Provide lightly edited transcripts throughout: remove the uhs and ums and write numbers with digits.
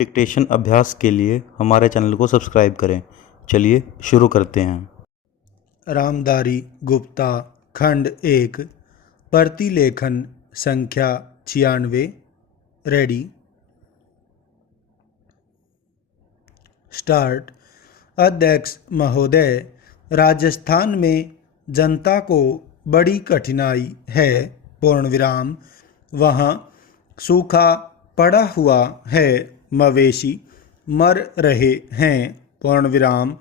Dictation अभ्यास के लिए हमारे चैनल को सब्सक्राइब करें। चलिए शुरू करते हैं। रामधारी गुप्ता खंड 1 प्रतिलेखन संख्या 96। Ready start. अध्यक्ष महोदय, राजस्थान में जनता को बड़ी कठिनाई है। पूर्ण विराम। वहाँ सूखा पड़ा हुआ है, मवेशी मर रहे हैं। पूर्ण विराम।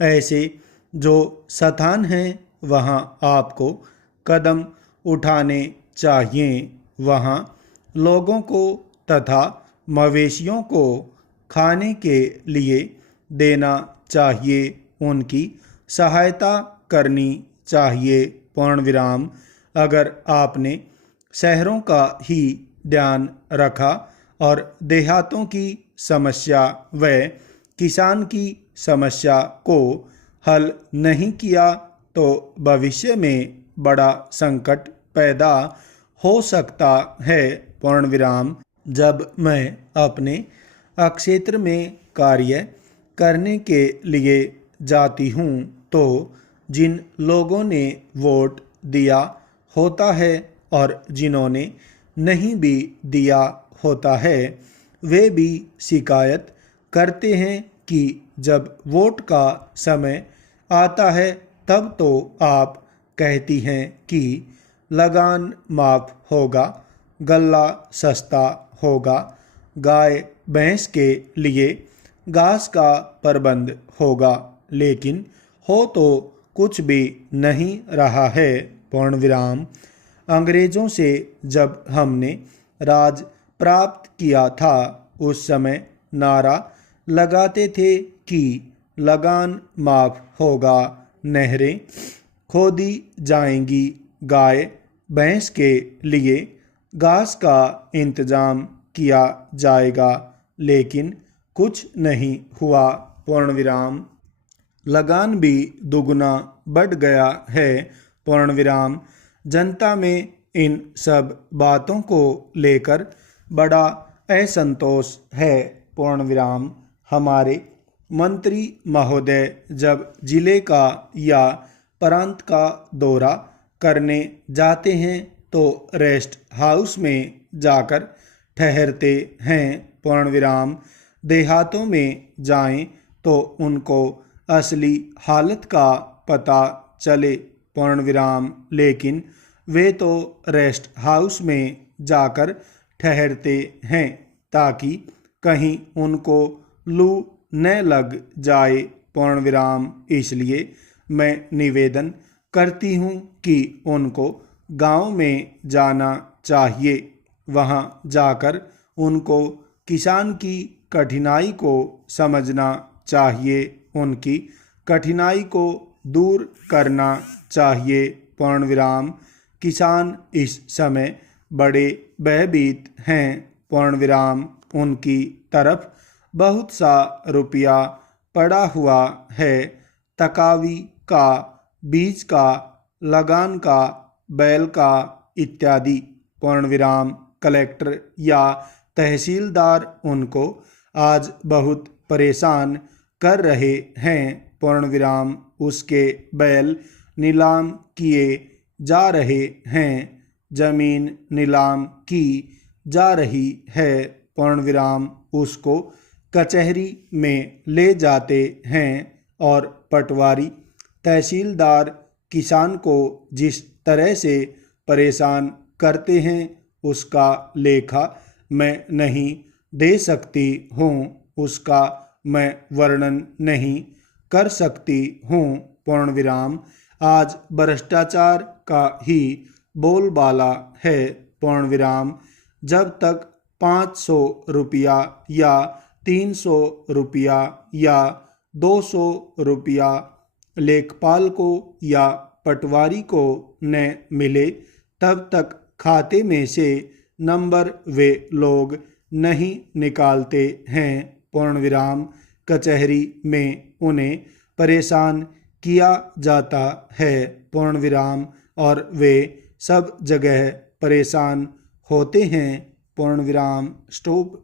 ऐसे जो स्थान हैं वहाँ आपको कदम उठाने चाहिए। वहाँ लोगों को तथा मवेशियों को खाने के लिए देना चाहिए, उनकी सहायता करनी चाहिए। पूर्ण विराम। अगर आपने शहरों का ही ध्यान रखा और देहातों की समस्या व किसान की समस्या को हल नहीं किया तो भविष्य में बड़ा संकट पैदा हो सकता है। पूर्ण विराम। जब मैं अपने क्षेत्र में कार्य करने के लिए जाती हूँ तो जिन लोगों ने वोट दिया होता है और जिन्होंने नहीं भी दिया होता है, वे भी शिकायत करते हैं कि जब वोट का समय आता है तब तो आप कहती हैं कि लगान माफ होगा, गल्ला सस्ता होगा, गाय भैंस के लिए घास का प्रबंध होगा, लेकिन हो तो कुछ भी नहीं रहा है। पूर्ण विराम। अंग्रेजों से जब हमने राज प्राप्त किया था उस समय नारा लगाते थे कि लगान माफ होगा, नहरें खोदी जाएंगी, गाय भैंस के लिए घास का इंतजाम किया जाएगा, लेकिन कुछ नहीं हुआ। पूर्ण विराम। लगान भी दुगुना बढ़ गया है। पूर्ण विराम। जनता में इन सब बातों को लेकर बड़ा असंतोष है। पूर्ण विराम। हमारे मंत्री महोदय जब जिले का या प्रांत का दौरा करने जाते हैं तो रेस्ट हाउस में जाकर ठहरते हैं। पूर्ण विराम। देहातों में जाएं तो उनको असली हालत का पता चले। पूर्ण विराम। लेकिन वे तो रेस्ट हाउस में जाकर ठहरते हैं ताकि कहीं उनको लू न लग जाए। पूर्ण विराम। इसलिए मैं निवेदन करती हूँ कि उनको गांव में जाना चाहिए। वहाँ जाकर उनको किसान की कठिनाई को समझना चाहिए, उनकी कठिनाई को दूर करना चाहिए। पूर्ण विराम। किसान इस समय बड़े भयभीत हैं। पूर्ण विराम। उनकी तरफ बहुत सा रुपया पड़ा हुआ है, तकावी का, बीज का, लगान का, बैल का इत्यादि। पूर्ण विराम। कलेक्टर या तहसीलदार उनको आज बहुत परेशान कर रहे हैं। पूर्ण विराम। उसके बैल नीलाम किए जा रहे हैं, जमीन नीलाम की जा रही है। पूर्ण विराम। उसको कचहरी में ले जाते हैं और पटवारी तहसीलदार किसान को जिस तरह से परेशान करते हैं उसका लेखा मैं नहीं दे सकती हूँ, उसका मैं वर्णन नहीं कर सकती हूँ। पूर्ण विराम। आज भ्रष्टाचार का ही बोलबाला है। पूर्ण विराम। जब तक 500 रुपया या 300 रुपया या 200 रुपया लेखपाल को या पटवारी को न मिले तब तक खाते में से नंबर वे लोग नहीं निकालते हैं। पूर्ण विराम। कचहरी में उन्हें परेशान किया जाता है। पूर्ण विराम। और वे सब जगह परेशान होते हैं। पूर्ण विराम। स्टॉप।